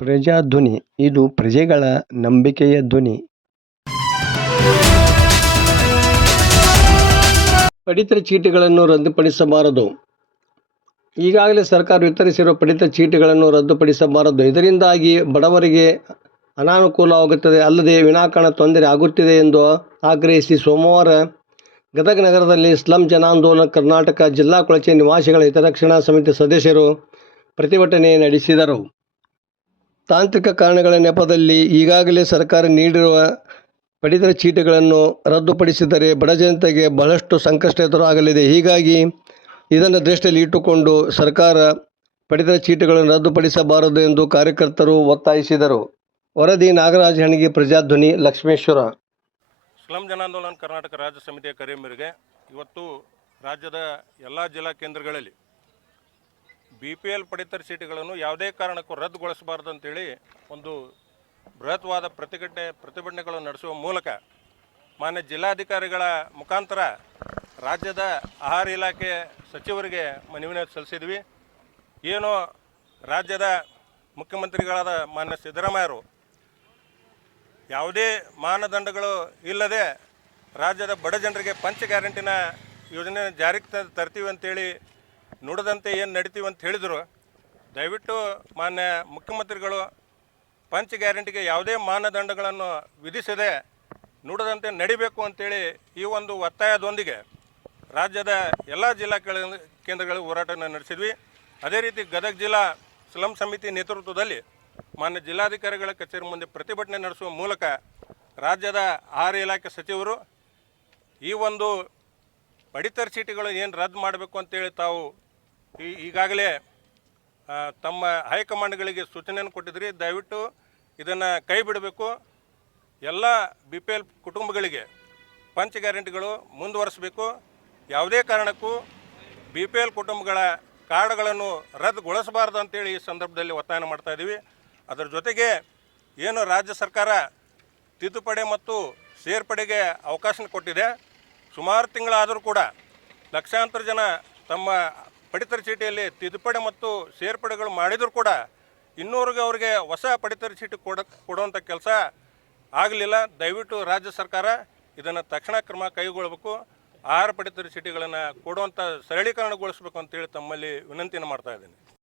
ಪ್ರಜಾಧ್ವನಿ ಇದು ಪ್ರಜೆಗಳ ನಂಬಿಕೆಯ ಧ್ವನಿ. ಪಡಿತರ ಚೀಟಿಗಳನ್ನು ರದ್ದುಪಡಿಸಬಾರದು. ಈಗಾಗಲೇ ಸರ್ಕಾರ ವಿತರಿಸಿರುವ ಪಡಿತರ ಚೀಟಿಗಳನ್ನು ರದ್ದುಪಡಿಸಬಾರದು. ಇದರಿಂದಾಗಿ ಬಡವರಿಗೆ ಅನಾನುಕೂಲವಾಗುತ್ತದೆ, ಅಲ್ಲದೆ ವಿನಾಕಾರಣ ತೊಂದರೆ ಆಗುತ್ತಿದೆ ಎಂದು ಆಗ್ರಹಿಸಿ ಸೋಮವಾರ ಗದಗ ನಗರದಲ್ಲಿ ಸ್ಲಂ ಜನಾಂದೋಲನ ಕರ್ನಾಟಕ ಜಿಲ್ಲಾ ಕೊಳಚೆ ನಿವಾಸಿಗಳ ಹಿತರಕ್ಷಣಾ ಸಮಿತಿ ಸದಸ್ಯರು ಪ್ರತಿಭಟನೆ ನಡೆಸಿದರು. ತಾಂತ್ರಿಕ ಕಾರಣಗಳ ನೆಪದಲ್ಲಿ ಈಗಾಗಲೇ ಸರ್ಕಾರ ನೀಡಿರುವ ಪಡಿತರ ಚೀಟಿಗಳನ್ನು ರದ್ದುಪಡಿಸಿದರೆ ಬಡಜನತೆಗೆ ಬಹಳಷ್ಟು ಸಂಕಷ್ಟ ಎದುರಾಗಲಿದೆ. ಹೀಗಾಗಿ ಇದನ್ನು ದೃಷ್ಟಿಯಲ್ಲಿ ಇಟ್ಟುಕೊಂಡು ಸರ್ಕಾರ ಪಡಿತರ ಚೀಟಿಗಳನ್ನು ರದ್ದುಪಡಿಸಬಾರದು ಎಂದು ಕಾರ್ಯಕರ್ತರು ಒತ್ತಾಯಿಸಿದರು. ವರದಿ ನಾಗರಾಜ ಹಣಗಿ, ಪ್ರಜಾಧ್ವನಿ, ಲಕ್ಷ್ಮೇಶ್ವರ. ಸ್ಲಂ ಜನಾಂದೋಲನ ಕರ್ನಾಟಕ ರಾಜ್ಯ ಸಮಿತಿಯ ಕರೆ ಮೇರೆಗೆ ಇವತ್ತು ರಾಜ್ಯದ ಎಲ್ಲ ಜಿಲ್ಲಾ ಕೇಂದ್ರಗಳಲ್ಲಿ BPL ಪಡಿತರ ಚೀಟಿಗಳನ್ನು ಯಾವುದೇ ಕಾರಣಕ್ಕೂ ರದ್ದುಗೊಳಿಸಬಾರದು ಅಂತೇಳಿ ಒಂದು ಬೃಹತ್ವಾದ ಪ್ರತಿಭಟನೆಗಳನ್ನು ನಡೆಸುವ ಮೂಲಕ ಮಾನ್ಯ ಜಿಲ್ಲಾಧಿಕಾರಿಗಳ ಮುಖಾಂತರ ರಾಜ್ಯದ ಆಹಾರ ಇಲಾಖೆ ಸಚಿವರಿಗೆ ಮನವಿಯನ್ನು ಸಲ್ಲಿಸಿದ್ವಿ. ಏನು ರಾಜ್ಯದ ಮುಖ್ಯಮಂತ್ರಿಗಳಾದ ಮಾನ್ಯ ಸಿದ್ದರಾಮಯ್ಯರು ಯಾವುದೇ ಮಾನದಂಡಗಳು ಇಲ್ಲದೆ ರಾಜ್ಯದ ಬಡ ಜನರಿಗೆ ಪಂಚ ಗ್ಯಾರಂಟಿನ ಯೋಜನೆ ಜಾರಿಗೆ ತರ್ತೀವಿ ಅಂತೇಳಿ ನುಡಿದಂತೆ ಏನು ನಡೀತೀವಿ ಅಂತ ಹೇಳಿದರು. ದಯವಿಟ್ಟು ಮಾನ್ಯ ಮುಖ್ಯಮಂತ್ರಿಗಳು ಪಂಚ ಗ್ಯಾರಂಟಿಗೆ ಯಾವುದೇ ಮಾನದಂಡಗಳನ್ನು ವಿಧಿಸದೆ ನುಡಿದಂತೆ ನಡಿಬೇಕು ಅಂತೇಳಿ ಈ ಒಂದು ಒತ್ತಾಯದೊಂದಿಗೆ ರಾಜ್ಯದ ಎಲ್ಲ ಜಿಲ್ಲಾ ಕೇಂದ್ರಗಳಲ್ಲಿ ಹೋರಾಟವನ್ನು ನಡೆಸಿದ್ವಿ. ಅದೇ ರೀತಿ ಗದಗ ಜಿಲ್ಲಾ ಸ್ಲಂ ಸಮಿತಿ ನೇತೃತ್ವದಲ್ಲಿ ಮಾನ್ಯ ಜಿಲ್ಲಾಧಿಕಾರಿಗಳ ಕಚೇರಿ ಮುಂದೆ ಪ್ರತಿಭಟನೆ ನಡೆಸುವ ಮೂಲಕ ರಾಜ್ಯದ ಆಹಾರ ಇಲಾಖೆ ಸಚಿವರು ಈ ಒಂದು ಪಡಿತರ ಚೀಟಿಗಳು ಏನು ರದ್ದು ಮಾಡಬೇಕು ಅಂತೇಳಿ ತಾವು ಈಗಾಗಲೇ ತಮ್ಮ ಹೈಕಮಾಂಡ್ಗಳಿಗೆ ಸೂಚನೆಯನ್ನು ಕೊಟ್ಟಿದ್ರಿ. ದಯವಿಟ್ಟು ಇದನ್ನು ಕೈ ಬಿಡಬೇಕು. ಎಲ್ಲ BPL ಕುಟುಂಬಗಳಿಗೆ ಪಂಚ ಗ್ಯಾರಂಟಿಗಳು ಮುಂದುವರಿಸಬೇಕು. ಯಾವುದೇ ಕಾರಣಕ್ಕೂ BPL ಕುಟುಂಬಗಳ ಕಾರ್ಡ್ಗಳನ್ನು ರದ್ದುಗೊಳಿಸಬಾರ್ದು ಅಂತೇಳಿ ಈ ಸಂದರ್ಭದಲ್ಲಿ ಒತ್ತಾಯ ಮಾಡ್ತಾ ಇದ್ದೀವಿ. ಅದರ ಜೊತೆಗೆ ಏನು ರಾಜ್ಯ ಸರ್ಕಾರ ತಿದ್ದುಪಡಿ ಮತ್ತು ಸೇರ್ಪಡೆಗೆ ಅವಕಾಶ ಕೊಟ್ಟಿದೆ, ಸುಮಾರು ತಿಂಗಳಾದರೂ ಕೂಡ ಲಕ್ಷಾಂತರ ಜನ ತಮ್ಮ ಪಡಿತರ ಚೀಟಿಯಲ್ಲಿ ತಿದ್ದುಪಡಿ ಮತ್ತು ಸೇರ್ಪಡೆಗಳು ಮಾಡಿದರೂ ಕೂಡ ಇನ್ನೂವರೆಗೆ ಅವರಿಗೆ ಹೊಸ ಪಡಿತರ ಚೀಟಿ ಕೊಡುವಂಥ ಕೆಲಸ ಆಗಲಿಲ್ಲ. ದಯವಿಟ್ಟು ರಾಜ್ಯ ಸರ್ಕಾರ ಇದನ್ನು ತಕ್ಷಣ ಕ್ರಮ ಕೈಗೊಳ್ಳಬೇಕು. ಆಹಾರ ಪಡಿತರ ಚೀಟಿಗಳನ್ನು ಕೊಡುವಂಥ ಸರಳೀಕರಣಗೊಳಿಸಬೇಕು ಅಂತೇಳಿ ತಮ್ಮಲ್ಲಿ ವಿನಂತಿಯನ್ನು ಮಾಡ್ತಾ ಇದ್ದೀನಿ.